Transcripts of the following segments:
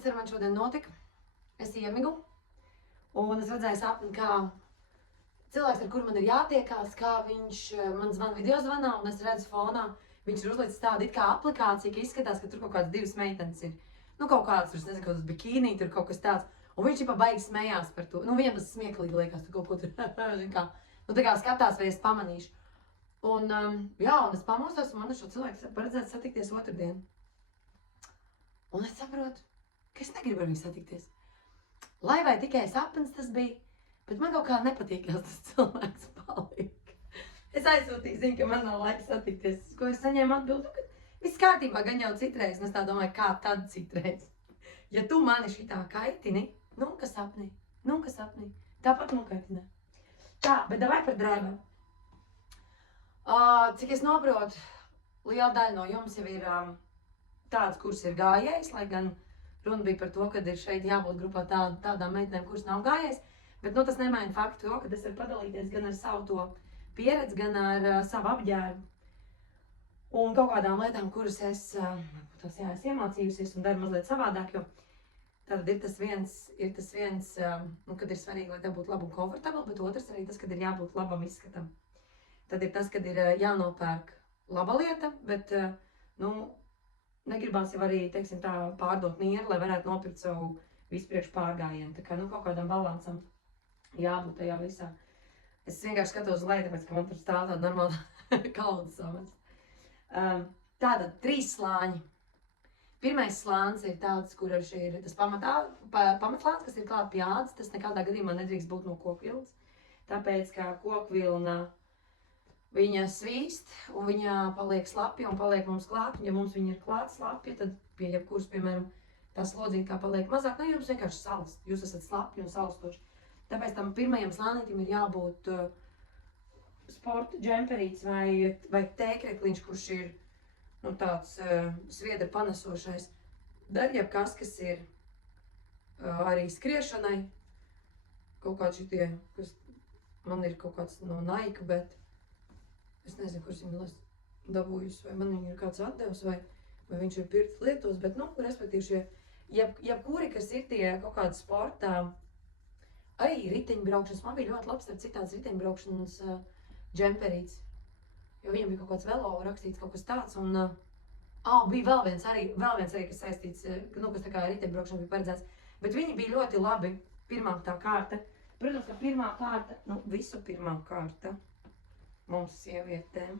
kas ar mani šodien notika. Es iemigu, un es redzēju sapni, kā cilvēks, ar kuru man ir jātiekās, kā viņš man zvana video zvanā, un es redzu fonā, viņš ir uzlicis tādu it kā aplikāciju, ka izskatās, ka tur kaut kādas divas meitenes ir. Nu, kaut kāds, tur, nezinu, kaut kāds bikīnī, tur kaut kas tāds. Un viņš jau baigi smējās par to. Nu, viņam tas smieklīgi liekas, tu kaut ko tur, kā. Nu, tā kā skatās, vai es pamanīšu. Un, jā, un es pamostos, un man ar šo cilvēku paredzēts satikties otrdien. Un es saprotu, ka es negribu ar viņu satikties. Lai vai tikai sapnis tas bija, bet man kaut kā nepatīkās tas cilvēks palika. Es aizsūtīju ziņu, ka man nav laika satikties, ko es saņēmu atbildu, ka viss kārtībā, gan jau citreiz, un es tā domāju, kā tad citreiz. Ja tu mani šitā kaitini, nu, ka sapnī, tāpat nokaitinē. Tā, bet davai par drēbēm. Cik es noprotu, liela daļa no jums jau ir tāds, kurš ir gājējis, lai gan runa bija par to, ka ir šeit jābūt grupā tādām meitenēm, kuras nav gājējis, bet nu, tas nemaina faktu to, ka es varu padalīties gan ar savu to pieredzi, gan ar savu apģērbu. Un kaut kādām lietām, kuras es iemācījusies un daru mazliet savādāk, jo tad ir tas viens, nu, kad ir svarīgi, lai tev būtu labi un komfortabli, bet otrs arī tas, kad ir jābūt labam izskatam. Tad ir tas, kad ir jānopērk laba lieta, bet, nu, negribās jau arī, teiksim tā, pārdot nieru, lai varētu nopirkt savu vispriekš pārgājienu. Tā kā, nu, kaut kādam balansam jābūt tajā visā. Es vienkārši skatos uz leju, tāpēc, ka man tur stāv tāda normāla kauda samets. Tātad 3 slāņi. Pirmais slānis ir tāds, kurš ir tas pamatslānis, kas ir klāt pie ādas. Tas nekādā gadījumā nedrīkst būt no kokvilnas. Tāpēc, ka kokvilna viņa svīst un viņa paliek slapja un paliek mums klāt. Un ja mums viņa ir klāt slapja, tad pie jebkuras, piemēram, tā slodzīte kā paliek mazāk, nu jums vienkārši salst. Jūs esat slapji un salstoši. Tāpēc tam pirmajam slānītim ir jābūt sporta džemperīts vai tēkrekliņš, kurš ir nu, tāds sviedra panesošais. Dar jebkas, kas ir arī skriešanai. Kaut kādi šitie, kas man ir kaut kāds no Nike, bet es nezinu, kurš viņu dabūjusi, vai man viņu ir kāds atdevis, vai viņš ir pirkts lietos, bet, nu, respektīvi šie, jebkuri, kas ir tie kaut kādi sportā, arī riteņbraukšanas, man bija ļoti labs ar citāds riteņbraukšanas džemperīts, jo viņam bija kaut kāds velo rakstīts, kaut kas tāds, un bija vēl viens arī, kas saistīts, nu, kas tā kā riteņbraukšana bija paredzēts, bet viņi bija ļoti labi, pirmā tā kārta. Protams, ka pirmā kārta, nu, visu pirmā kārta mums sievietēm.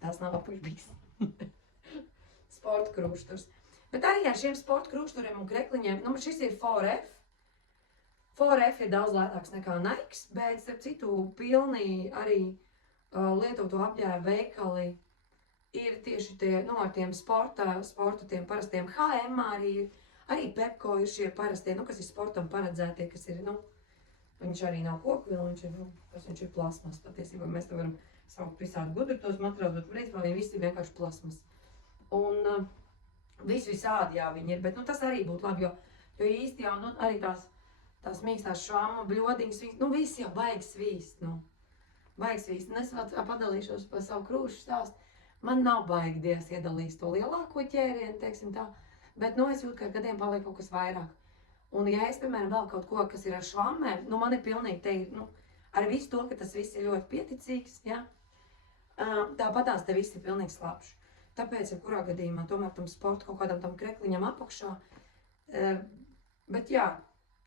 Tās nav apuļbīgs. Sporta krūšturs. Bet arī ar šiem sporta krūšturiem un krekliņiem, nu, šis ir 4F. 4F ir daudz lētāks nekā Nike, bet, starp citu, pilnī arī lietoto apģērbu veikali ir tieši tie, nu, ar tiem sporta tiem parastiem H&M arī Pepko ir šie parastie, nu, kas ir sportam paredzētie, kas ir, nu, viņš arī nav kokvilna, viņš ir plasmas. Patiesībā mēs te varam saukt visādi gudri tos materiālus, bet principā viņi visi ir vienkārši plasmas. Un visādi jā viņi ir, bet, nu, tas arī būtu labi, jo īsti jau, nu, arī tās mīkstās švāma bļodiņas, nu, visi jau baigi svīst, nu. Baigi svīst. Un es vēl padalīšos par savu krūšu stāstu. Man nav baigi Dievs iedalījis to lielāko ķērienu, teiksim tā, bet, nu, es jūtu, ka ar gadiem paliek kaut kas vairāk. Un, ja es, piemēram, vēl kaut ko, kas ir ar švammēm, nu, man ir pilnīgi teikt, nu, ar visu to, ka tas viss ir ļoti pieticīgs, ja, tāpatās te viss ir pilnīgi slapši. Tāpēc, kurā gadījumā, tomēr tam sporta kaut kādam tam krekliņam apakšā, bet jā,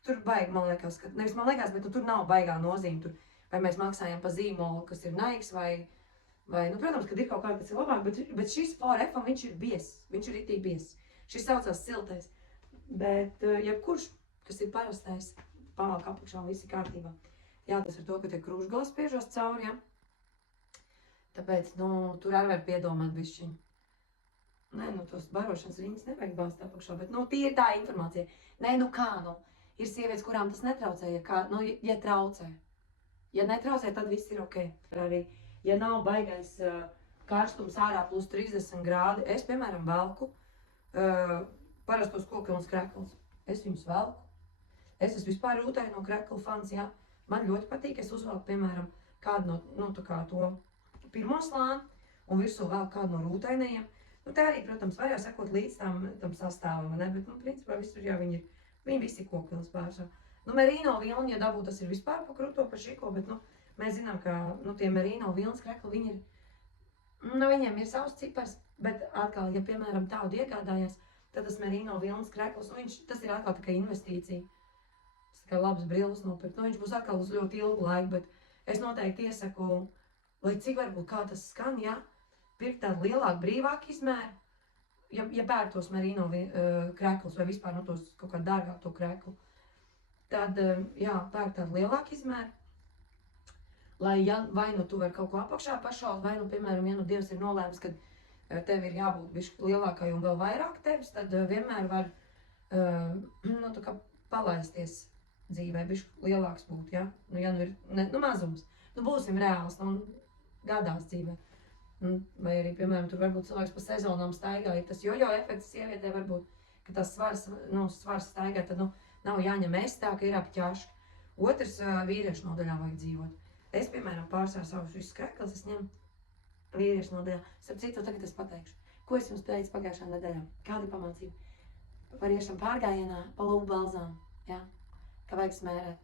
tur baigi, man liekas, ka, nevis man liekas, bet tur nav baigā nozīme, tur, vai mēs maksājam pa zīmolu, kas ir Nike, vai, nu, protams, kad ir kaut kāda, kas ir labāk, bet šis 4F-am viņš ir biezs, viņš ir ritīgi biezs. Šis saucās siltais. Bet jebkurš, kas ir parastais, pavalk apakšā un visi kārtībā. Jā, tas ar to, ka tie krūšgalas spiežos cauri, ja. Tāpēc, nu, tur arī var piedomāt bišķiņu. Nē, nu, tos barošanas riņas nevajag bāzt apakšā, bet, nu, tie ir tā informācija. Nē, nu kā, nu, ir sievietes, kurām tas netraucē, ja traucē. Ja netraucē, tad viss ir ok. Arī, ja nav baigais karstums ārā plus 30 grādi, es, piemēram, velku parastos kokvilnas kreklus. Es viņus velku. Es esmu vispār rūtaino kreklu fans, jā. Man ļoti patīk, es uzvelku, piemēram, kādu no, nu, tā kā to pirmo slāni un virsū vēl kādu no rūtainajiem. Nu, tā arī, protams, var jau sekot līdz tam sastāvam, ne? Bet, nu, principā visur jau viņi visi kokils pārsvarā. Nu, merino vilni, ja dabū, tas ir vispār pa kruto, pa šiko, bet, nu, mēs zinām, ka, nu, tie merino vilnas krekli, viņi ir, nu, viņiem ir savs cipars, bet atkal, ja, piemēram, tādu iegādājās, tad tas merino vilnas krekls, nu, tas ir atkal tā kā investīcija. Tas kā labs brilles nopirkt, nu, viņš būs atkal uz ļoti ilgu laiku, bet es noteikti iesaku, lai cik varbūt kā tas skan, ja, pirkt tādu lielāku, brīvāku izmēru, ja pērk tos merino kreklus vai vispār no tos kaut kā dārgāk to kreklu, tad, jā, pērk tādu lielāku izmēru, lai, ja vai nu tu vari kaut ko apakšā pašaut, vai nu, piemēram, ja nu Dievs ir nolēmis, kad tev ir jābūt bišķi lielākai un vēl vairāk tevis, tad vienmēr var, nu, tā kā palaisties dzīvē, bišķi lielāks būt, ja? Nu, ja nu ir, nu, mazums, nu, būsim reāls, nu, gadās dzīvē. Vai arī, piemēram, tur varbūt cilvēks pa sezonām staigā, ir tas jojo efekts sievietē varbūt, ka tas svars staigā, tad, nu, nav jāņem tā, ka ir apķāški. Otrs, vīriešu nodaļā vajag dzīvot. Es, piemēram, pārsvaru savus visus krekls, es ņemu vīriešu nodaļā. Starp citu, tagad es pateikšu, ko es jums teicu pagājušā nedēļā, kāda pamācība par iešanu pārgājienā pa lūpu balzām, ja? Ka vajag smērēt.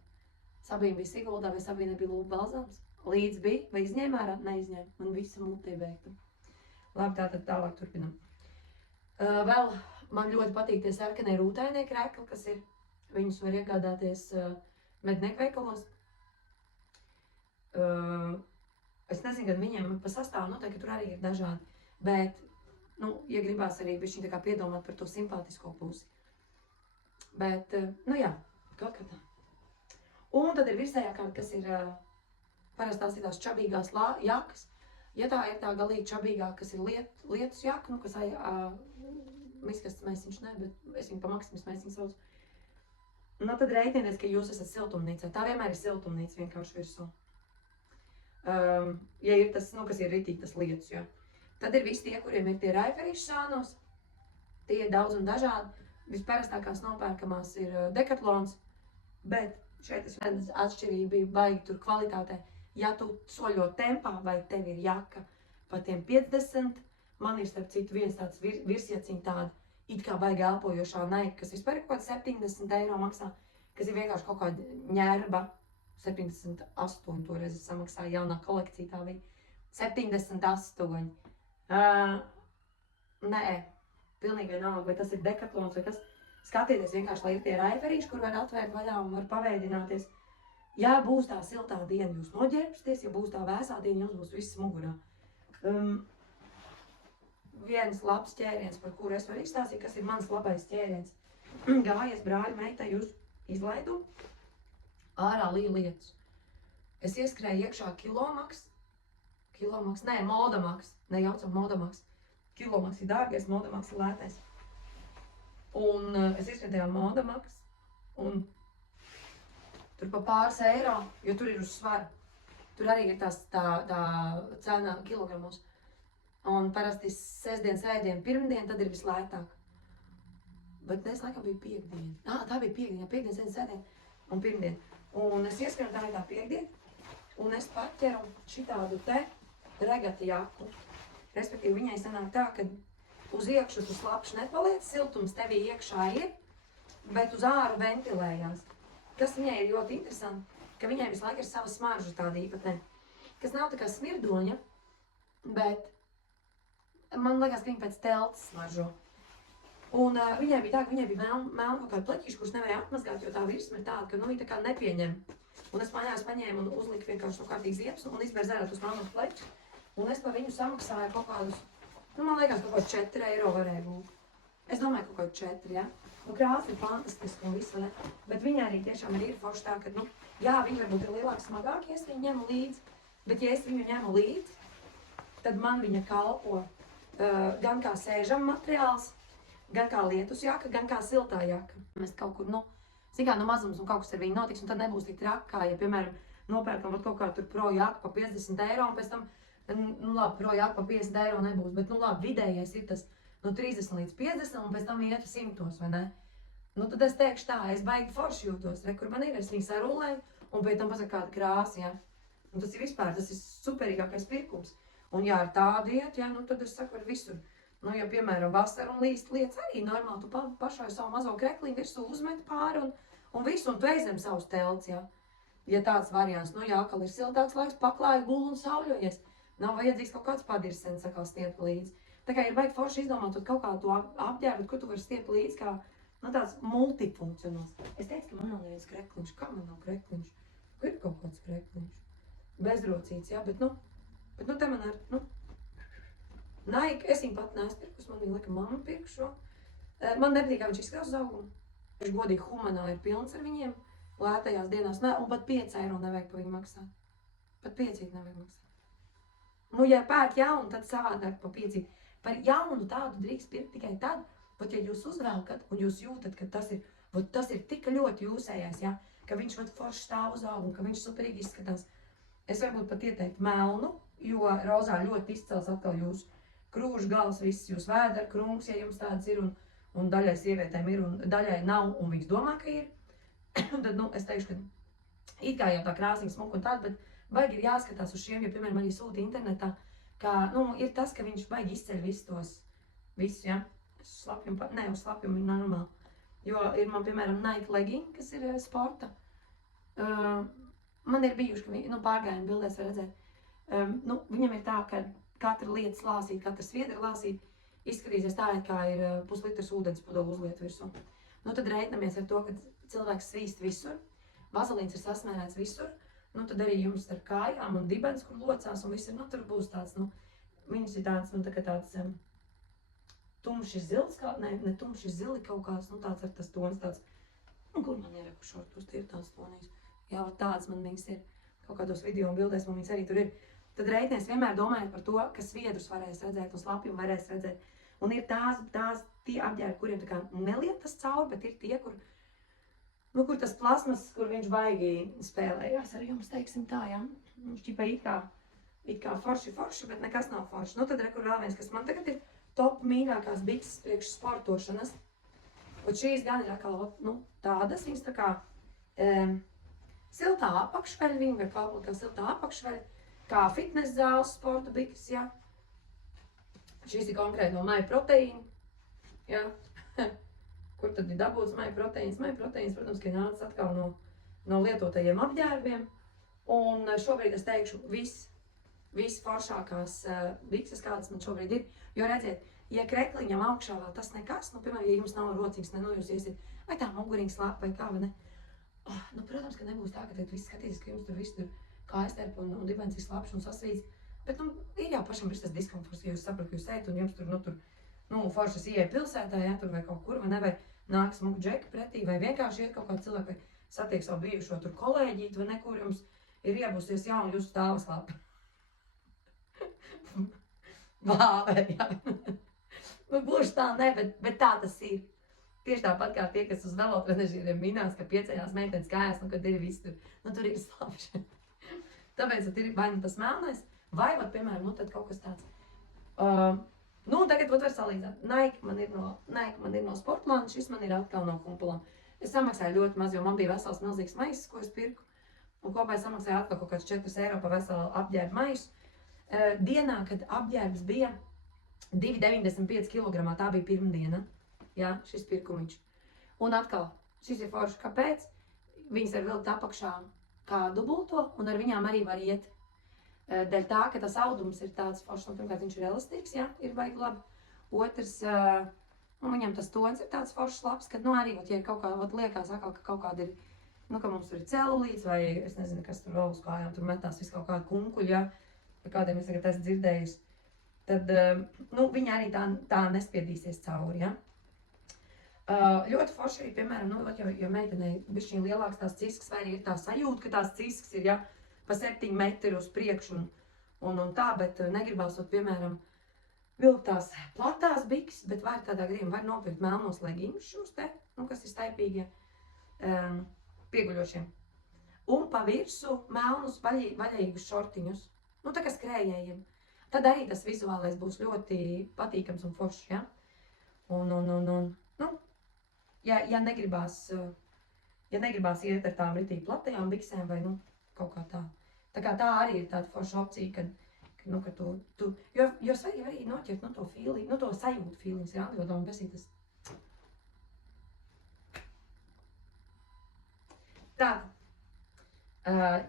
Sabīna bija Siguldā, vai Sabīna bija lūpu balzāms? Līdz bija, vai izņēma ārā? Neizņēma, man visa mutē beigta. Labi, tātad tālāk turpinam. Vēl man ļoti patīk tie sarkanie rūtainie krekli, kas ir, viņus var iegādāties mednieku veikalos. Es nezinu, kad viņiem pa sastāvu noteikti tur arī ir dažādi, bet, nu, ja gribās arī bišķiņ tā kā piedomāt par to simpātisko pusi. Bet, nu jā, kaut kā tā. Un tad ir virsējā kāda, kas ir parasti tās ir tās čabīgās jakas. Ja tā ir tā galīgi čabīgā, kas ir lietus jaka, nu, kas miskastas mēsiņš ne, bet es viņu pa Maksimas mēsiņu saucu. Nu, tad reiķinies, ka jūs esat siltumnīcā. Tā vienmēr ir siltumnīca vienkārši virsū. Ja ir tas, nu, kas ir ritīgi tas lietus, jo. Tad ir visi tie, kuriem ir tie raiferīši sānos. Tie ir daudz un dažādi. Visparastākās nopērkamās ir Decathlons, bet šeit es redzu atšķirību baigi tur kvalitātē. Ja tu soļo tempā, vai tev ir jaka pa tiem 50, man ir starp citu viens tāds virsjaciņa tāda, it kā baigi elpojošā Nike, kas vispār ir kaut kāds 70 eiro maksā, kas ir vienkārši kaut kāda ņērba, 78 toreiz es samaksāju, jaunā kolekcija tā bija, 78. Nē, pilnīgi vienalga, vai tas ir Decathlons vai kas, skatieties vienkārši, lai ir tie raiferīši, kur var atvērt vaļā un var pavēdināties. Ja būs tā siltā diena, jūs noģērbsties, ja būs tā vēsā diena, jums būs viss mugurā. Viens labs ķēriens, par kuru es varu izstāstīt, kas ir mans labais ķēriens. Gājies brāļa meitai uz izlaidumu, ārā lija lietus. Es ieskrēju iekšā Kilomaks, Modamaks, nejaucam Modamaks. Kilomaks ir dārgais, Modamaks ir lētais. Un es ieskrēju tajā Modamaks, un tur pa pāris eiro, jo tur ir uz svaru. Tur arī ir tā cena kilogramos. Un parasti sestdien, svētdien, pirmdien, tad ir vislētāk. Bet es laikam biju piekdiena. Tā bija piekdiena, sestdien, svētdien un pirmdien. Un es ieskrēju tā ir tā piekdiena, un es paķeru šitādu te regata jaku. Respektīvi, viņai sanāk tā, ka uz iekšu tu slapš nepaliec, siltums tevī iekšā ir, bet uz āru ventilējās. Kas viņai ir ļoti interesanti, ka viņai visu laiku ir sava smarža tāda īpatnē, kas nav tā kā smirdoņa, bet man liekas, ka viņa pēc teltas smaržo. Un viņai bija tā, ka viņai bija melna kaut kāda pleķīša, kurus nevarēja apmazgāt, jo tā virsma ir tāda, ka nu, viņa tā kā nepieņem. Un es mājās paņēmu un uzliku vienkārši no kārtīgas ziepes un izbēru zērāt uz melnas pleķus. Un es par viņu samaksāju kaut kādus, nu man liekas, kaut kāds 4 eiro varēja būt. Es domāju, kaut kāds 4, ja? Nu, krāsa ir fantastiska un visu, ne? Bet viņa arī tiešām ir forši tā, ka, nu, jā, viņa varbūt ir lielāka, smagāka, ja es viņu ņemu līdzi, bet ja es viņu ņemu līdzi, tad man viņa kalpo gan kā sēžam materiāls, gan kā lietus jaka, gan kā siltā jaka. Mēs kaut kur, nu, zin kā, nu mazums un kaut kas ar viņu notiks, un tad nebūs tik trakā, ja, piemēram, nopērkam kaut kā tur pro jaka pa 50 eiro, un pēc tam, nu labi, pro jaka pa 50 eiro nebūs, bet, nu labi, vidējais ir tas, no 30 līdz 50, un pēc tam iet 100, vai ne? Nu, tad es teikšu tā, es baigi forši jūtos, re, kur man ir, es viņu sarulēju, un pēc tam pasaka kāda krāsa, ja? Un tas ir vispār, tas ir superīgākais pirkums. Un ja ar tādu iet, ja, nu, tad es saku ar visur. Nu, ja, piemēram, vasara un līst lietas arī normāli, tu pašai savu mazo krekliņu virsū uzmeti pāri un visu, un tu ej zem savus telts, ja. Ja tāds variants, nu jā, kad ir siltāks laiks, paklāji gulu un sauļojies. Nav vajadzīgs kaut kāds padirsens, sakā, stiept līdzi. Tā kā ir baigi forši izdomāt kaut kādu to apģērbu, kur tu vari stiept līdzi, kā, nu, tāds multifunkcionāls. Es teicu, ka man nav neviens krekliņš. Kā man nav krekliņš? Ir kaut kāds krekliņš. Bezrocīts, jā, bet, nu, te man ar, nu, Nike, es viņu pat neesmu pirkus, man viņa lika mamma pirku šo. Man nepatīk, kā viņš izskatās uz augumu. Viņš godīgi humanā ir pilns ar viņiem, lētajās dienās, ne, un pat 5 eiro nevajag pa viņu maksāt. Pat 5 nevajag maksāt. Nu, ja pērk jaunu, tad savādāk pa 5. Par jaunu tādu drīkst pirkt tikai tad, pat ja jūs uzvelkat un jūs jūtat, ka tas ir tik ļoti jūsējais, ja, ka viņš forši stāv uz augumu, ka viņš superīgi izskatās. Es varbūt pat ieteiktu melnu, jo rozā ļoti izcels atkal jūsu krūžu gals, viss jūs vēdera, krunks, ja jums tāds ir, un daļai sievietēm ir, un daļai nav, un viņas domā, ka ir. Tad, nu, es teikšu, ka it kā jau tā krāsīga smuka un tāda, bet baigi ir jāskatās uz šiem, jo, piemēram, arī sūta internetā, ka, nu, ir tas, ka viņš baigi izceļ visu, ja. Uz slapjumu ir normāli. Jo ir man, piemēram, Nike legging, kas ir sporta. Man ir bijuši, ka viņi, nu, pārgājumi bildēs var redzēt. Nu, viņam ir tā, ka katra lieta slāsīt, katra sviedra lāsīt, izskatīsies tā, kā ir puslitrs ūdens pudeli uzliet virsū. Nu, tad reiķinamies ar to, ka cilvēks svīst visur, vazelīns ir sasmērēts visur, nu, tad arī jums ar kājām un dibens, kur locās un viss ir, nu, tur būs tāds, nu, viņas ir tāds, nu, tā kā tāds tumši zils, ne tumši zili kaut kāds, nu, tāds ar tas tons tāds, nu, kur man ir šortus, tie ir tāds tonīs. Jā, tāds man viņas ir, kaut kādos video un bildēs man viņas arī tur ir. Tad reitnieks vienmēr domājot par to, ka sviedrus varēs redzēt un slapjumu varēs redzēt. Un ir tie apģērbi, kuriem tā kā neliet tas cauri, bet ir tie, kur tas plasmas, kur viņš baigi spēlējās ar jums, teiksim tā, ja. Šķipa it kā forši, bet nekas nav forši. Nu tad rekur vēl viens, kas man tagad ir top mīļākās bikses priekš sportošanas. Un šīs gan ir atkal, nu, tādas, viņas tā kā siltā apakšveļa, viņi var kalpot kā siltā apakšveļa. Kā fitnes zāles sporta bikses, jā. Šīs ir konkrēti no Maija proteīna, jā. Kur tad ir dabūts Maija proteīns? Maija proteīns, protams, ka ir nācis atkal no lietotajiem apģērbiem. Un šobrīd es teikšu viss foršākās bikses, kādas man šobrīd ir. Jo redziet, ja krekliņam augšā vēl tas nekas, nu, piemēram, ja jums nav rociņas, ne, nu, jūs iesiet, vai tā muguriņa slāp vai kā, vai ne? Nu, protams, ka nebūs tā, ka tad viss skatīsies, ka jums tur viss tur kājas un dibens ir slapšs un sasvīts. Bet, nu, ir jau pašam ir tas diskomforts, ja jūs saprotat, ka jūs ejat un jums tur, foršas ieeja pilsētā, ja, tur vai kaut kur, vai ne, vai nāk smuku džeki pretī, vai vienkārši iet kaut kāds cilvēki, vai satiek savu bijušo tur kolēģīti, vai nekur jums ir iebusies jauna jūsu stāvas lapa. Vāver, jā. Nu, gluži tā ne, bet tā tas ir. Tieši tāpat kā tie, kas uz velotrenažieriem minās, ka pieceļās meitenes kājās, nu, kad ir viss tur, nu, tur ir slapši. Tāpēc ir vai nu tas melnais, vai, piemēram, nu, tad kaut kas tāds. Nu, tagad var salīdzināt. Nike man ir no Sportland, šis man ir atkal no Kumpulam. Es samaksāju ļoti maz, jo man bija vesels milzīgs maisis, ko es pirku. Un kopā es samaksāju atkal kaut kāds 4 eiro par veselu apģērbu maisu. Dienā, kad apģērbs bija 2,95 kg, tā bija pirmdiena. Jā, šis pirkumiņš. Un atkal, šis ir forši. Kāpēc? Viņas ir vilkt apakšā kā dubulto, un ar viņām arī var iet. Dēļ tā, ka tas audums ir tāds foršs, un pirmkārt viņš ir elastīgs, jā, ir baigi labi. Otrs, viņam tas tons ir tāds foršs labs, kad, nu, arī, ja ir kaut kā, liekas atkal, ka kaut kāda ir, nu, ka mums tur ir celulīts, vai es nezinu, kas tur vēl uz kājām, tur metās visu kaut kādu kunkuļu, jā, par kādiem es tagad esmu dzirdējusi. Tad, nu, viņa arī tā nespiedīsies cauri, jā. Ļoti forši arī, piemēram, nu, ja meitenei bišķiņ lielāks tās ciskas, vai arī ir tā sajūta, ka tās ciskas ir, ja, pa 7 metri uz priekšu un tā, bet negribās, piemēram, vilkt tās platās bikses, bet var tādā gadījumā var nopirkt melnos legingus šos te, nu, kas ir staipīgie, pieguļošiem. Un pa virsu melnus vaļīgus šortiņus, nu, tā kā skrējējiem. Tad arī tas vizuālais būs ļoti patīkams un foršs, ja? Nu, ja negribās iet ar tām ritīgi platajām biksēm vai, nu, kaut kā tā. Tā kā tā arī ir tāda forša opcija, Nu, ka jo svarīgi arī noķert to feeling, to sajūtu feelings ir angļu valodā un besītas. Tā.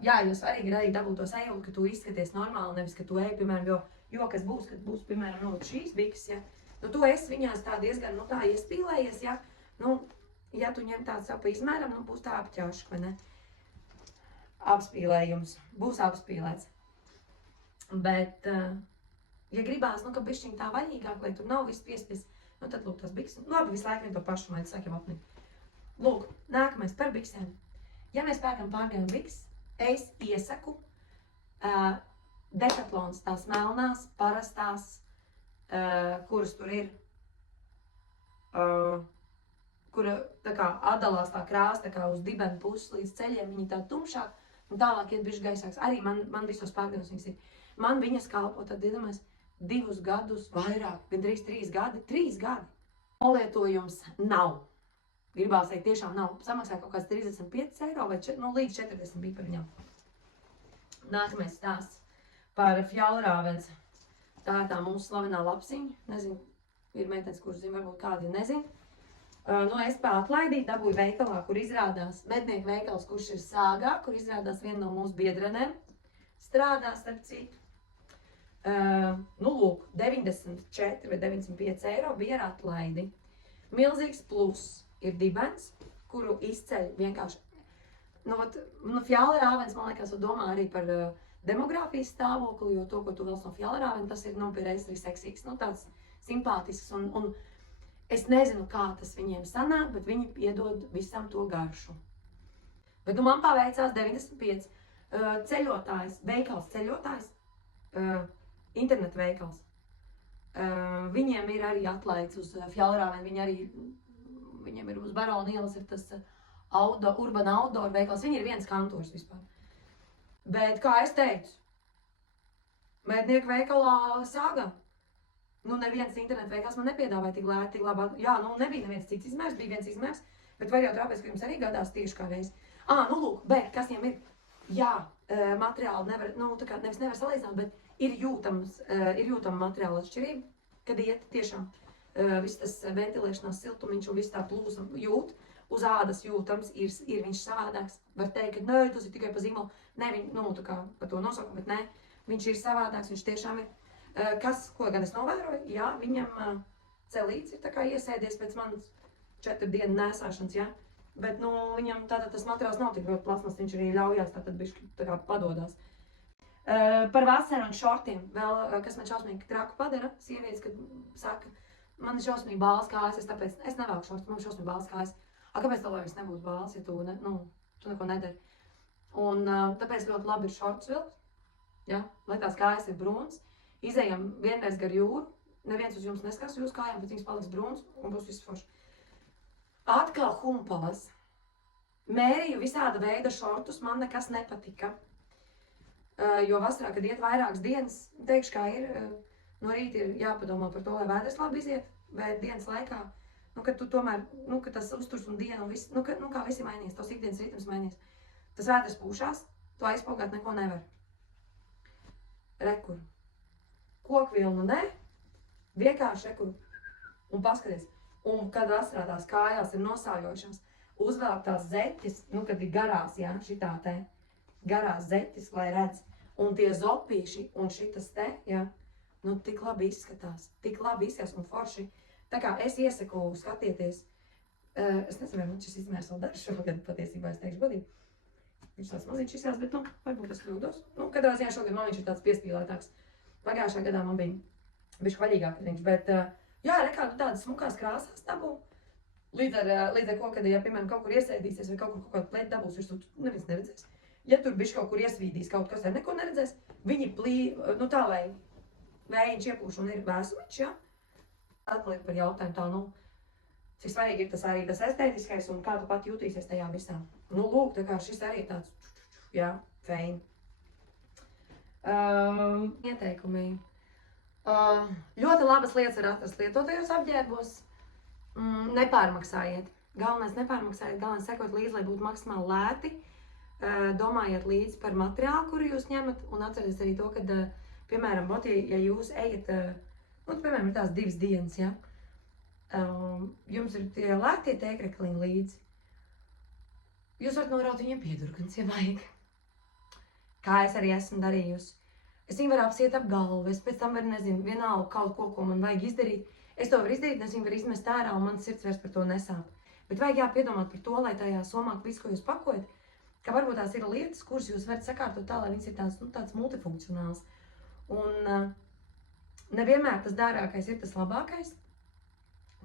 Jā, jo svarīgi ir arī dabūt to sajūtu, ka tu izskaties normāli, nevis, ka tu ej, piemēram, jo kas būs, kad būs, piemēram, šīs bikses, ja, tu esi viņās tā diezgan, tā iespīlējies, ja, ja tu ņem tādu savu izmēram, būs tā apķauška, vai ne? Apspīlējums, būs apspīlēts. Bet, ja gribās, ka bišķiņ tā vaļīgāk, lai tur nav viss piespies, tad lūk tās bikses, labi, visu laiku vien to pašu, lai sākiem apnīt. Lūk, nākamais par biksēm. Ja mēs pērkam pārgājumu bikses, es iesaku Decathlons, tās melnās, parastās, kuras tur ir, kura tā kā atdalās tā krāsa, tā kā uz dibenu puses līdz ceļiem, viņi tā tumšāk, un tālāk iet bišķi gaisāks. Arī man visos pārgājumus viņas ir. Man viņas kalpo, tad iedomājies, 2 gadus vairāk, gandrīz 3 gadi. 3 gadi. Nolietojums nav. Gribās teikt, tiešām nav. Samaksāja kaut kāds 35 eiro vai līdz 40 bija par viņām. Nākamais stāsts par Fjallravens. Tā ir tā mūsu slavenā lapsiņa. Nezinu, ir meitenes, kuras zina, varbūt kādi nezina. No SPA atlaidīt dabūju veikalā, kur izrādās mednieku veikals, kurš ir Sāgā, kur izrādās viena no mūsu biedrenēm. Strādā starp citu. Lūk, 94 vai 95 eiro bija ar atlaidi. Milzīgs pluss ir dibens, kuru izceļ vienkārši. Fjallravens, man liekas, domā arī par demogrāfijas stāvokli, jo to, ko tu vēlas no Fjallravena, tas ir pierēs arī seksīgs, tāds simpātisks. Un es nezinu, kā tas viņiem sanāk, bet viņi piedod visam to garšu. Bet man paveicās 95 ceļotājs, veikals ceļotājs, internetu veikals. Viņiem ir arī atlaids uz Fjallravenu, viņiem ir uz Barona ielas ir tas Urban Outdoor veikals, viņi ir viens kantors vispār. Bet, kā es teicu, mednieku veikalā Sāgā, neviens internetu veikals man nepiedāvāja tik lēti, tik labi, nebija neviens cits izmērs, bija viens izmērs, bet var jau tāpēc, ka jums arī gadās tieši kā reiz. Lūk, bet, kas viņiem ir? Jā, materiāli nevar, nevis nevar salīdzināt, bet ir jūtama materiāla atšķirība, kad iet tiešām viss tas ventilēšanās siltumiņš un viss tā plūsa jūt, uz ādas jūtams, ir viņš savādāks. Var teikt, ka nē, tas ir tikai pa zīmolu, ne, tā kā pa to nosaukumu, bet nē, viņš ir savādāks, viņš tiešām ir. Ko gan es novēroju, jā, viņam celīts ir tā kā iesēdies pēc manas 4 dienu nēsāšanas, jā. Bet, viņam tātad tas materiāls nav tik ļoti plasmas, viņš arī ļaujās, tātad bišķi tā kā padodās. Par vasaru un šortiem, vēl, kas man šausmīgi traku padara, sievietes, kad saka, man ir šausmīgi bāles kājas, tāpēc es nevelku šortus, man ir šausmīgi bāles kājas. Kāpēc tev, lai es nebūtu bāles, ja tu neko nedari? Un tāpēc ļoti labi ir šortus vilkt, ja, lai tās kājas ir brūnas. Izejam vienreiz gar jūru, neviens uz jums neskars jūsu kājām, bet viņas paliks brūns un būs viss forši. Atkal humpalas. Mērīju visāda veida šortus, man nekas nepatika. Jo vasarā, kad iet vairākas dienas, teikšu, kā ir, no rīta ir jāpadomā par to, lai vēders labi iziet, bet dienas laikā, kad tu tomēr, ka tas uzturs un diena un viss, kā visi mainīs, tos ikdienas ritms mainīs. Tas vēders pūšās, to aizpogāt neko nevar. Rekur. Kokvilnu ne, vienkārši rekur. Un paskaties. Un kad vasarā tās kājās ir nosāļojušās, uzvelk tās zeķes, kad ir garās, jā, šitā te, garās zeķes, lai redz. Un tie zopīši un šitas te, jā, tik labi izskatās un forši. Tā kā es iesaku skatieties, es nezinu, vai šis izmērs vēl dar šogad, patiesībā es teikšu godīgi. Viņš tāds mazīts izskatās, bet, varbūt es kļūdos. Katrā ziņā šogad man viņš ir tāds piespīlētāks. Pagājušā gadā man bija bišķi vaļīgāk viņš, bet, jā, rekādu tādas smukās krāsās dabū. Līdz ar ko, kad, ja, piemēram, kaut kur iesēdīsies vai kaut kādu plēti dabūs, viņš tu neviens neredzēs. Ja tur bišķi kaut kur iesvīdīs kaut kas, ar neko neredzēs, viņi tā, lai vējiņš iepūš un ir vēsumiņš, jā. Atkal ir par jautājumu tā, cik svarīgi ir tas arī tas estētiskais un kā tu pat jūtīsies tajā visā. Lūk, tā kā šis arī tāds, jā, feini. Ieteikumi. Ļoti labas lietas var atrast lietotajos apģērbos. Nepārmaksājiet. Galvenais nepārmaksājiet, galvenais sekot līdzi, lai būtu maksimāli lēti. Domājiet līdzi par materiālu, kuru jūs ņemat, un atcerieties arī to, ka piemēram, ja jūs ejat, piemēram, ir tās 2 dienas, ja, jums ir tie lētie tēkrekliņi līdzi, jūs varat noraut viņiem piedurkans, ja vajag. Kā es arī esmu darījusi. Es viņu varu apsiet ap galvu, es pēc tam varu, nezinu, vienalga kaut ko man vajag izdarīt. Es to varu izdarīt, es viņu varu izmest ārā un man sirds vairs par to nesāp. Bet vajag jāpiedomāt par to, lai tajā somā visu, ko jūs pakojat, ka varbūt tās ir lietas, kuras jūs varat sakārtot tā, lai viņas ir tāds multifunkcionāls. Un nevienmēr tas dārgākais ir tas labākais.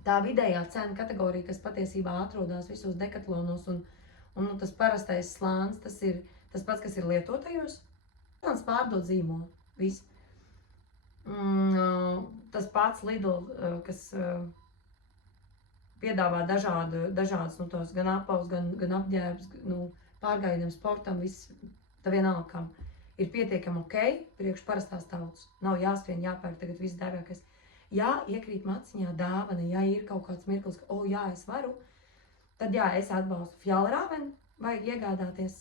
Tā vidējā cena kategorija, kas patiesībā atrodas visos dekatlonos un tas parastais slānis, tas ir tas pats, kas ir lietotajos. Slānis pārdod zīmolu, viss. Tas pats Lidl, kas piedāvā dažādas tos gan apaus, gan apģērbs, pārgājieniem sportam, viss, tā vienalga kam. Ir pietiekami ok, priekš parastās tautas. Nav jāskrien, jāpērk tagad viss dārgākais. Ja iekrīt maciņā dāvana, ja ir kaut kāds mirklis, ka, jā, es varu, tad jā, es atbalstu Fjallraven, vajag iegādāties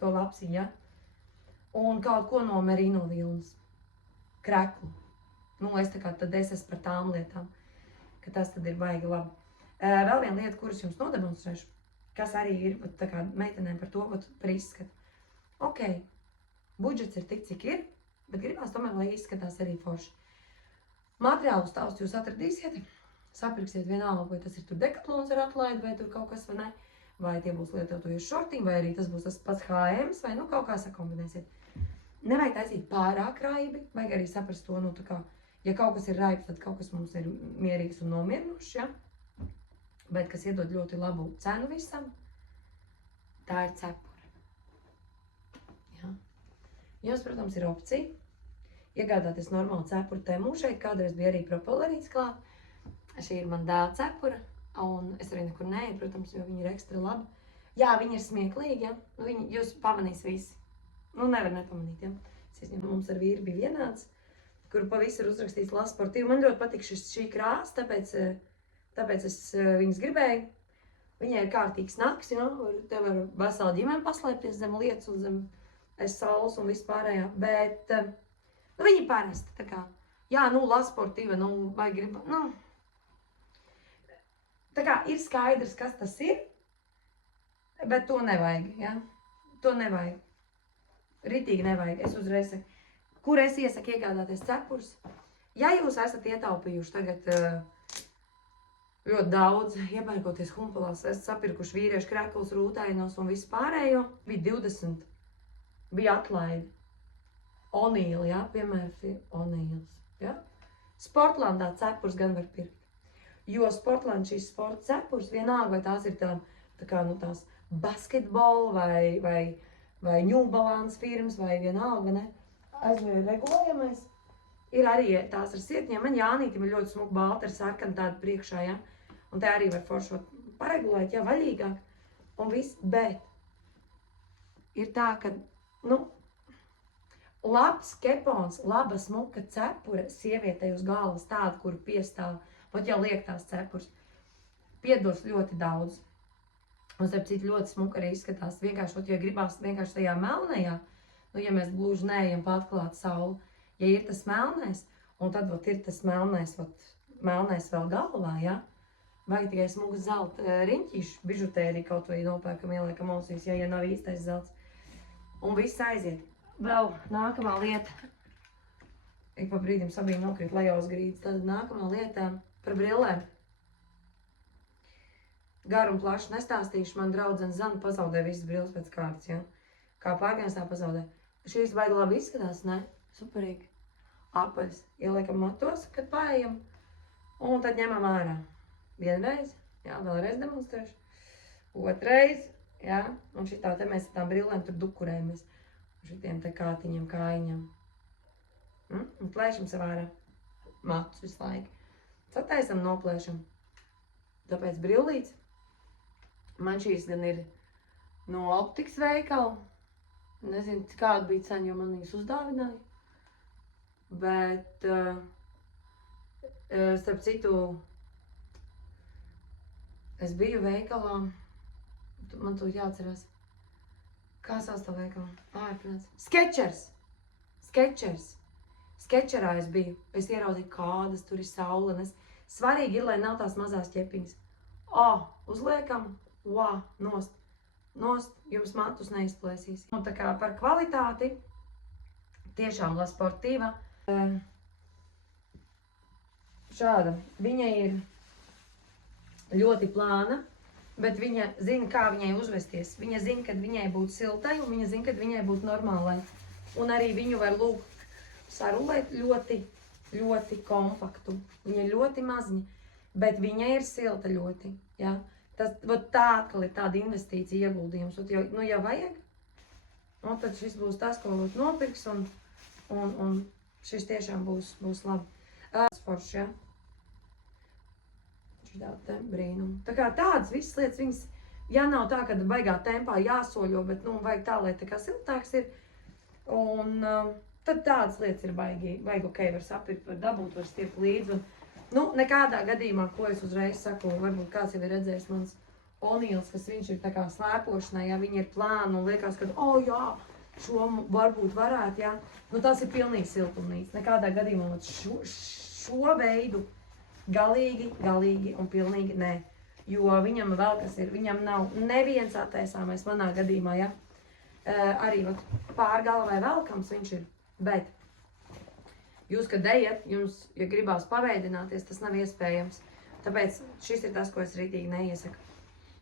to lapsiņu, ja? Un kaut ko no merino vilnas, kreklu. Es esmu par tām lietām, ka tas tad ir baigi labi. Vēl viena lieta, kuras jums nodemonstrēšu, kas arī ir tā kā meitenēm par to par izskatu. Ok, budžets ir tik, cik ir, bet gribās tomēr, lai izskatās arī forši. Materiālu stāstu jūs atradīsiet, sapirksiet vienalga, vai tas ir tur Decathlons ar atlaidi, vai tur kaut kas, vai ne, vai tie būs lietotojuši šortiņi, vai arī tas būs tas pats H&M, vai kaut kā sakombinēsiet. Nevajag taisīt pārāk raibi, vajag arī saprast to, tā kā, ja kaut kas ir raibs, tad kaut kas mums ir mierīgs un nomierinošs, ja? Bet kas iedod ļoti labu cenu visam, tā ir cepure. Ja? Jums, protams, ir opcija iegādāties normālu cepuru Temu. Šeit kādreiz bija arī propellerīts klāt. Šī ir man dēla cepura, un es arī nekur neeju, protams, jo viņi ir ekstra labi. Jā, viņi ir smieklīgi, ja? Jūs pamanīs visi. Nevar nepamanīt, ja? Mums ar vīru bija vienāds, kuru pa visu ir uzrakstīts Lasa Sportīvu. Man ļoti patīk šī krāsa, tāpēc es viņas gribēju. Viņai ir kārtīgs naks, ja? Te var vesela ģimene paslēpties zem lietas un zem saules un vispārējā, bet viņi parasti, tā kā, jā, Lasa Sportīva, vai grib, tā kā ir skaidrs, kas tas ir, bet to nevajag, ja? To nevajag. Ritīgi nevajag, es uzreiz saku. Kur es iesaku iegādāties cepures? Ja jūs esat ietaupījuši tagad ļoti daudz, iepērkoties humpalās, esat sapirkuši vīriešu kreklus, rūtainos un visu pārējo, bija 20, bija atlaidi. O'Neill, ja, piemēram, O'Neills, ja. Sportlandā cepures gan var pirkt. Jo Sportland šīs sporta cepures vienalga, vai tās ir tā kā, tās basketbola vai New Balance firmas, vai vienalga, ne, aizliet regulējamais. Ir arī tās ar sietņiem. Man Jānītim ir ļoti smuka balta ar sarkanu tādu priekšā, ja, un te arī var foršot paregulēt, ja, vaļīgāk, un viss, bet ir tā, ka, labs kepons, laba smuka cepure sievietei uz galvas tāda, kuru piestāv, pat ja liek tās cepures, piedos ļoti daudz. Un starp citu ļoti smuka arī izskatās vienkārši, ja gribās vienkārši tajā melnajā, ja mēs gluži neejam pa atklātu sauli, ja ir tas melnais, un tad ir tas melnais vēl galvā, ja, vajag tikai smukas zelta riņķīšu, bižutēriju kaut vai nopērkam, ieliekam ausīs, ja nav īstais zelts, un viss aiziet. Vēl nākamā lieta, ik pa brīdim Sabīna nokrīt lejā uz grīdas, tad nākamā lieta par brillēm. Garu un plašu nestāstīšu, man draudzene Zana pazaudē visas brilles pēc kārtas, ja? Kā pārgājums tā pazaudē. Šīs baigi labi izskatās, ne? Superīgi. Apaļas. Ieliekam matos, kad paejam, un tad ņemam ārā. Vienreiz, jā, vēlreiz demonstrēšu. Otreiz, jā, un šitā te mēs ar tām brillēm tur dukurējamies. Šitiem te kātiņiem, kājiņam. Un plēšam sev ārā. Matus visu laiku. Sataisam, noplēšam. Tāpēc brillītes. Man šīs gan ir no optikas veikala. Nezinu, kāda bija cena, jo man viņas uzdāvināja. Bet, starp citu, es biju veikalā. Man to jāatcerās. Kā sauc to veikalu? Ārprāts. Skechers. Skečerā es biju, es ieraudzīju kādas, tur ir saulenes. Svarīgi ir, lai nav tās mazās ķepiņas. Uzliekam, nost, jums matus neizplēsīs. Un tā kā par kvalitāti, tiešām la sportīva. Šāda, viņa ir ļoti plāna, bet viņa zina, kā viņai uzvesties. Viņa zina, kad viņai būtu siltai, un viņa zina, kad viņai būtu normālai. Un arī viņu var lūgt sarulēt ļoti, ļoti kompaktu. Viņa ir ļoti maziņa, bet viņa ir silta ļoti. Ja? Tas, tā atkal ir tāda investīcija ieguldījums. Ja vajag, tad šis būs tas, ko nopirks, un šis tiešām būs labi. Forši, ja? Tāda brīnuma. Tā kā tādas visas lietas, viņas, ja nav tā, ka baigā tempā jāsoļo, bet, vajag tā, lai tā kā siltāks ir. Un tad tādas lietas ir baigi ok, var sapirkt, var dabūt, var stiept līdzi. Un, nekādā gadījumā, ko es uzreiz saku, varbūt kāds jau ir redzējis mans Onīls, kas viņš ir tā kā slēpošanai, ja viņi ir plāni un liekas, ka, jā, šo varbūt varētu, jā. Tas ir pilnīgi siltumnīca. Nekādā gadījumā šo veidu galīgi un pilnīgi nē. Jo viņam vēl kas ir, viņam nav neviens attaisāmais manā gadījumā, ja. Arī pārgala vai velkams viņš ir, bet jūs, kad ejat, jums, ja gribās paveidināties, tas nav iespējams. Tāpēc šis ir tas, ko es rītīgi neiesaku.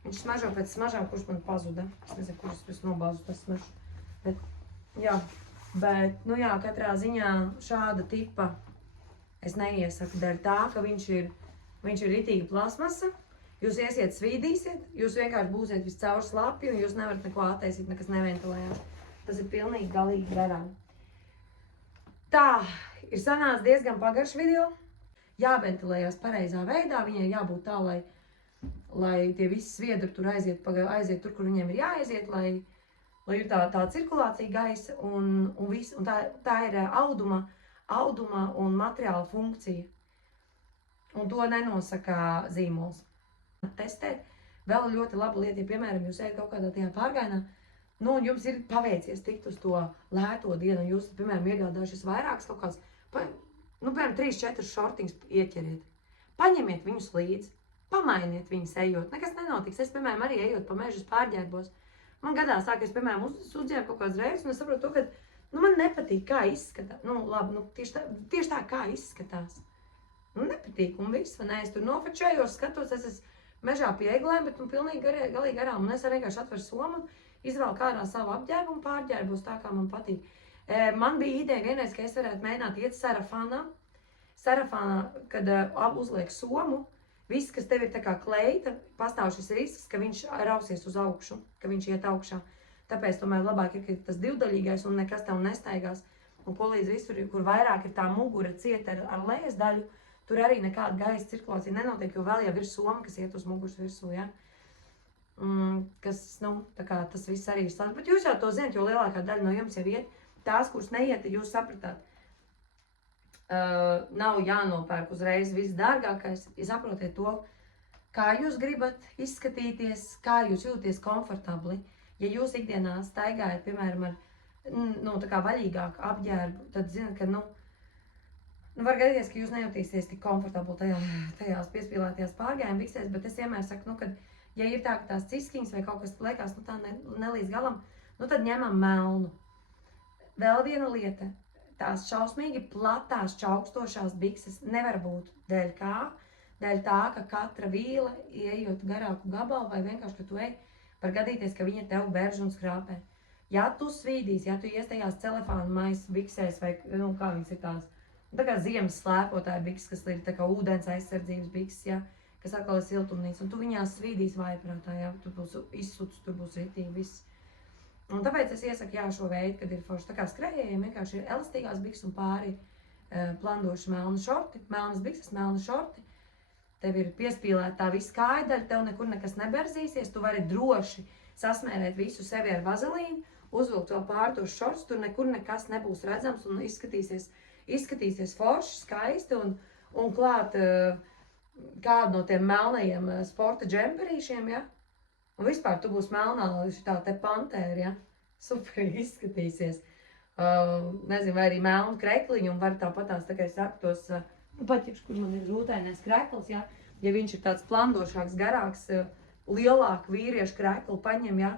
Viņš smažo pēc smažām, kurš man pazuda. Es nezinu, kurš es nobāzu tas smažu. Bet, katrā ziņā šāda tipa es neiesaku dēļ tā, ka viņš ir ritīgi plasmasa, jūs iesiet svīdīsiet, jūs vienkārši būsiet viscaur slapi un jūs nevarat neko attaisīt, nekas neventilējās. Tas ir pilnīgi galīgi garām. Tā, ir sanācis diezgan pagaršs video. Jāventilējās pareizā veidā, viņai jābūt tā, lai tie visi sviedri tur aiziet tur, kur viņiem ir jāaiziet, lai ir tā cirkulācija gaisa un viss. Un tā ir auduma un materiāla funkcija. Un to nenosaka zīmols. Testēt. Vēl ļoti laba lieta, ja, piemēram, jūs ejat kaut kādā tajā pārgājienā, un jums ir paveicies tikt uz to lēto dienu, un jūs, piemēram, iegādājušies vairākas kaut kāds, piemēram, 3-4 šortiņus ieķeriet. Paņemiet viņus līdzi, pamainiet viņus ejot. Nekas nenotiks. Es, piemēram, arī ejot pa mežas pārģērbos. Man gadās tā, ka es, piemēram, uzģērbu kaut kādas reizes, un es saprotu to, ka man nepatīk, kā izskatās. Tieši tā, kā izskatās. Nepatīk, un viss, vai ne? Es tur nofačējos, skatos, es esmu mežā pie eglēm, bet pilnīgi galīgi garām. Un es vienkārši atveru somu, izvēlu ārā savu apģērbu un pārģērbos tā, kā man patīk. Man bija ideja vienreiz, ka es varētu mēģināt iet sarafānā. Sarafānā, kad uzliek somu, viss, kas tev ir tā kā kleita, pastāv šis risks, ka viņš rausies uz augšu, ka viņš iet augšā. Tāpēc tomēr labāk ir, ka tas divdaļīgais un nekas tev nestaigās. Un ko līdz visur, kur vairāk ir tā mugura cieta ar lejas daļu, tur arī nekāda gaisa cirkulācija nenotiek, jo vēl jau ir soma, kas iet uz muguras virsū, ja? Kas, tā kā tas viss arī ir stāsts. Bet jūs jau to zināt, jo lielākā daļa no jums jau iet. Tās, kuras neiet, jūs sapratāt. Nav jānopērk uzreiz viss dārgākais. Ja saprotiet to, kā jūs gribat izskatīties, kā jūs jūties komfortabli. Ja jūs ikdienā staigājat, piemēram, ar tā kā vaļīgāku apģērbu, tad zināt, ka, var gadīties, ka jūs nejūtīsieties tik komfortabli tajās piespīlētajās pārgājuma biksēs, bet es vienmēr saku, ka, ja ir tā, ka tās ciskiņas vai kaut kas liekas, tā nelīdz galam, tad ņemam melnu. Vēl viena lieta, tās šausmīgi platās čaukstošās bikses nevar būt dēļ tā, ka katra vīla, ejot garāku gabalu vai vienkārši, ka tu ej, var gadīties, ka viņa tev berž un skrāpē. Ja tu svīdīs, ja tu ies tajās celefānu maisa biksēs vai, kā viņas ir tās, tā kā ziemas slēpotāja bikses, kas ir tā kā ūdens aizsardzības bikses, ja, kas atkal ir siltumnīca, un tu viņās svīdīs vājprātā, ja, tur būs izsuts, tur būs ritīgi viss. Un tāpēc es iesaku, šo veidu, kad ir forši tā kā skrējējiem, vienkārši ir elastīgās bikses un pāri plandoši melni šorti, melnas bikses, melni šorti. Tev ir piespīlēta tā visa kājaļa, tev nekur nekas neberzīsies, tu vari droši sasmērēt visu sevi ar vazelīnu, uzvilkt vēl pāri tos šorts, tur nekur nekas nebūs redzams un izskatīsies forši, skaisti un klāt kādu no tiem melnajiem sporta džemperīšiem, ja? Un vispār tu būs melnā tā te pantēri, ja? Superīgi izskatīsies. nezinu, vai arī melnu krekliņu, un var tāpatās, tā kā es saku, tos, pat, kur man ir rūtainais krekls, ja viņš ir tāds plandošāks, garāks, lielāk vīriešu kreklu paņem, ja,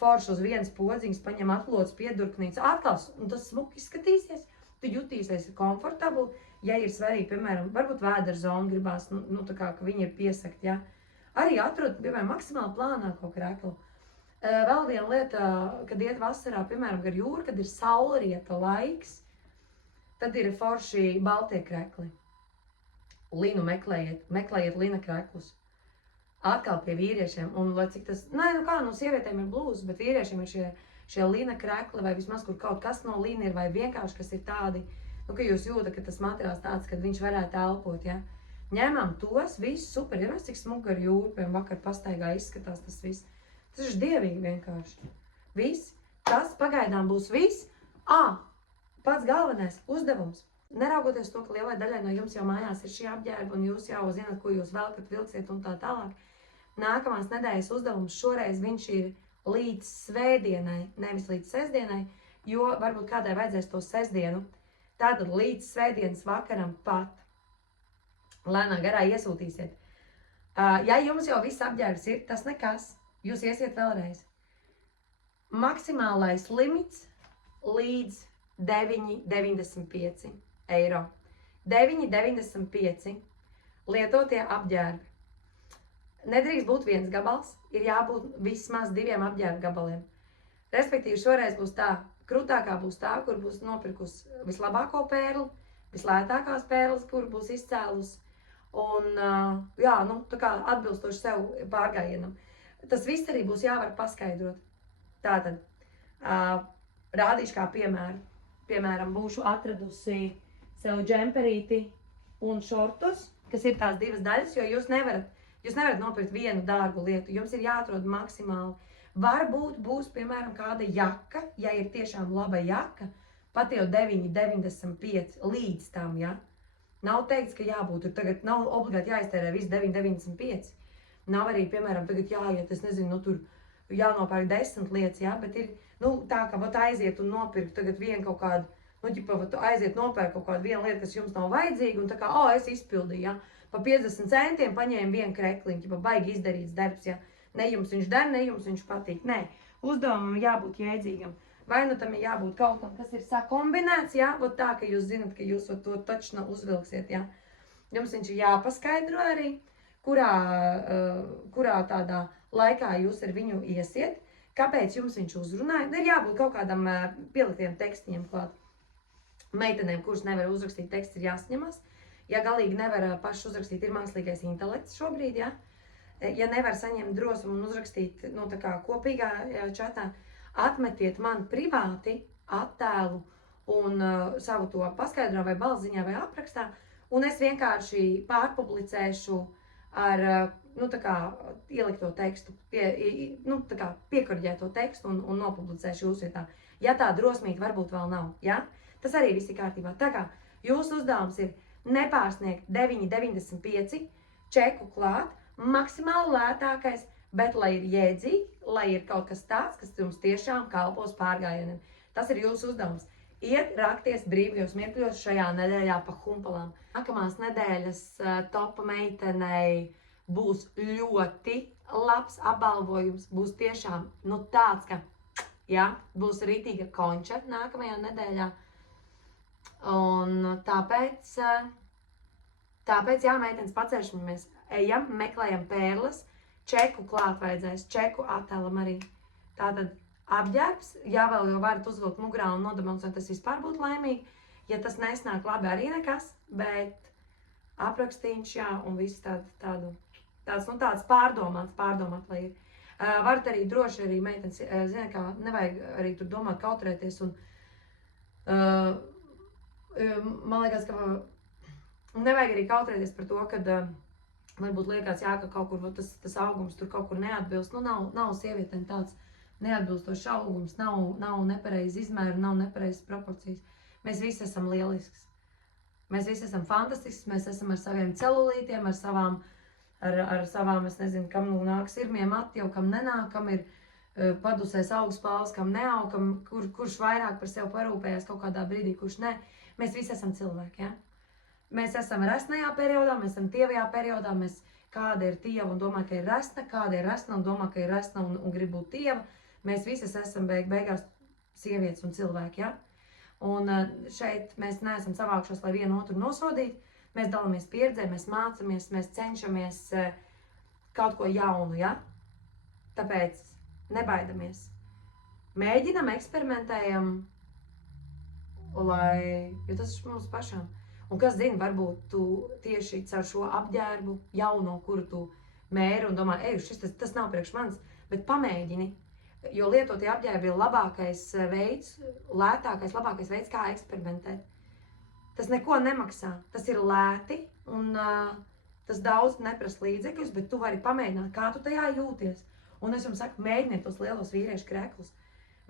forši uz vienas podziņas, paņem atlodas piedurknīts, atkal, un tas smuki izskatīsies, tu jutīsies komfortabli, ja ir svarīgi, piemēram, varbūt vēdera zona gribās, tā kā, ka viņi ir piesakt, ja. Arī atrod, piemēram, maksimāli plānāko kreklu. Vēl viena lieta, kad iet vasarā, piemēram, gar jūru, kad ir saulrieta laiks, tad ir forši baltie krekli. Linu meklējiet lina kreklus. Atkal pie vīriešiem, un lai cik tas, sievietēm ir blūzas, bet vīriešiem ir šie lina krekli, vai vismaz kur kaut kas no lina ir, vai vienkārši, kas ir tādi, ka jūs jūtat, ka tas materiāls tāds, kad viņš varētu elpot, ja. Ņemam tos, viss super, ja mēs cik smuki ar jūru, piemēram, vakar pastaigā izskatās tas viss. Tas ir dievīgi vienkārši. Viss, tas pagaidām būs viss. Pats galvenais uzdevums. Neraugoties to, ka lielai daļai no jums jau mājās ir šī apģērba un jūs jau zināt, ko jūs velkat, vilksiet un tā tālāk. Nākamās nedēļas uzdevums šoreiz viņš ir līdz svētdienai, nevis līdz sestdienai, jo varbūt kādai vajadzēs to sestdienu. Tātad līdz svētdienas vakaram pat lēnā garā iesūtīsiet. Ja jums jau viss apģērbs ir, tas nekas. Jūs iesiet vēlreiz. Maksimālais limits līdz 9,95 eiro. 9,95 lietotie apģērbi. Nedrīkst būt viens gabals, ir jābūt vismaz 2 apģērbu gabaliem. Respektīvi šoreiz būs tā, krūtākā būs tā, kur būs nopirkus vislabāko pērli, vislētākās pērles, kur būs izcēlus. Un, tā kā atbilstoši sev pārgājienam. Tas viss arī būs jāvar paskaidrot. Tātad, rādīšu kā piemēru. Piemēram, būšu atradusi sev džemperīti un šortus, kas ir tās 2 daļas, jo jūs nevarat nopirkt vienu dārgu lietu. Jums ir jāatrod maksimāli. Varbūt būs, piemēram, kāda jaka, ja ir tiešām laba jaka, pat jau 9,95 līdz tam, ja. Nav teikts, ka jābūt, tur tagad nav obligāti jāiztērē viss 9,95. Nav arī, piemēram, tagad jāiet, es nezinu, tur jānopērk 10 lietas, ja, bet ir, tā, ka aiziet un nopirkt tagad vienu kaut kādu, aiziet nopērk kaut kādu vienu lietu, kas jums nav vajadzīga, un tā kā, es izpildīju, ja, pa 50 centiem paņēmu vienu krekliņu, baigi izdarīts darbs, ja, ne jums viņš der, ne jums viņš patīk, nē, uzdevumam jābūt jēdzīgam. Vai tam ir jābūt kaut kam, kas ir sakombinēts, ja, tā, ka jūs zinat, ka jūs to taču uzvilksiet, ja. Jums viņš ir jāpaskaidro arī, kurā tādā laikā jūs ar viņu iesiet, kāpēc jums viņš uzrunāja. Ir jābūt kaut kādam pieliktiem tekstiņiem klāt. Meitenēm, kuras nevar uzrakstīt teksts, ir jāsņemas. Ja galīgi nevar paši uzrakstīt, ir mākslīgais intelekts šobrīd, ja. Ja nevar saņemt drosmu un uzrakstīt, tā kā kopīgā čatā, atmetiet man privāti attēlu un savu to paskaidrojumu vai balziņā vai aprakstā, un es vienkārši pārpublicēšu ar, tā kā ielikto tekstu, tā kā piekorģēto tekstu un nopublicēšu jūsu vietā. Ja tā drosmīgi varbūt vēl nav, ja? Tas arī viss ir kārtībā. Tā kā jūsu uzdevums ir nepārsniegt 9,95, čeku klāt, maksimāli lētākais, bet lai ir jēdzīgi, lai ir kaut kas tāds, kas jums tiešām kalpos pārgājienam. Tas ir jūsu uzdevums. Iet rakties brīvajos mirkļos šajā nedēļā pa humpalām. Nākamās nedēļas topa meitenei būs ļoti labs apbalvojums. Būs tiešām tāds, ka būs rītīga konča nākamajā nedēļā. Un tāpēc meitenes pacelšamies, ejam, meklējam pērles, čeku klāt vajadzēs, čeku attēlam arī. Tātad apģērbs, ja vēl jau varat uzvilkt mugurā un nodemonstrēt, tas vispār būtu laimīgi. Ja tas nesnāk labi, arī nekas, bet aprakstīņš, un viss tāds pārdomāt, lai ir. Varat arī droši arī meitenes, zina, kā nevajag arī tur domāt, kautrēties un man liekas, ka nevajag arī kautrēties par to, kad varbūt liekas, ka kaut kur tas augums tur kaut kur neatbilst. Nav sievietēm tāds neatbilstošs augums, nav nepareizi izmēri, nav nepareizas proporcijas. Mēs visi esam lielisks. Mēs visi esam fantastisks, mēs esam ar saviem celulītiem, ar savām, es nezinu, kam nāk sirmie mati, jau kam nenāk, kam ir padusēs augstspāles, kam neaugam, kurš vairāk par sevi parūpējās kaut kādā brīdī, kurš ne. Mēs visi esam cilvēki, ja? Mēs esam resnajā periodā, mēs esam tievajā periodā, mēs kāda ir tieva un domā, ka ir resna, kāda ir resna un domā, ka ir resna un grib būt tieva. Mēs visas esam beigās sievietes un cilvēki, ja? Un šeit mēs neesam savākušos, lai vienu otru nosodītu. Mēs dalāmies pieredzē, mēs mācamies, mēs cenšamies kaut ko jaunu, ja? Tāpēc nebaidamies. Mēģinam, eksperimentējam, jo tas ir mums pašām. Un kas zina, varbūt tu tieši caur šo apģērbu jauno, kuru tu mēri un domā, tas nav priekš manis, bet pamēģini. Jo lietotie apģērbi ir labākais veids, labākais veids, kā eksperimentēt. Tas neko nemaksā, tas ir lēti un tas daudz neprasa līdzekļus, bet tu vari pamēģināt, kā tu tajā jūties. Un es jums saku, mēģiniet tos lielos vīriešu kreklus.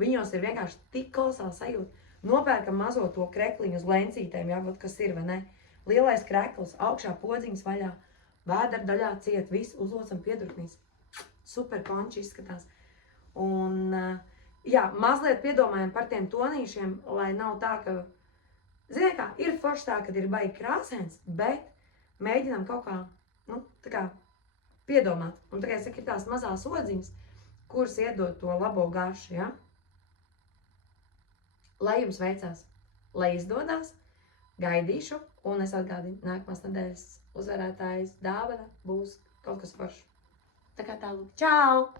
Viņos ir vienkārši tik kolosāli sajūta. Nopērkam mazo to krekliņu uz lencītēm, kas ir, vai ne? Lielais krekls, augšā podziņas vaļā, vēdera daļā ciet, visu uzlocam piedurknīs. Super konči izskatās. Un, mazliet piedomājam par tiem tonīšiem, lai nav tā, ka, ziniet kā, ir forši tā, kad ir baigi krāsains, bet mēģinām kaut kā, piedomāt. Un tagad, ir tās mazās odziņas, kuras iedod to labo garšu, ja? Lai jums veicās, lai izdodās, gaidīšu, un es atgādinu, nākamās nedēļas uzvarētājas dāvana būs kaut kas foršs. Tā kā tālāk. Čau!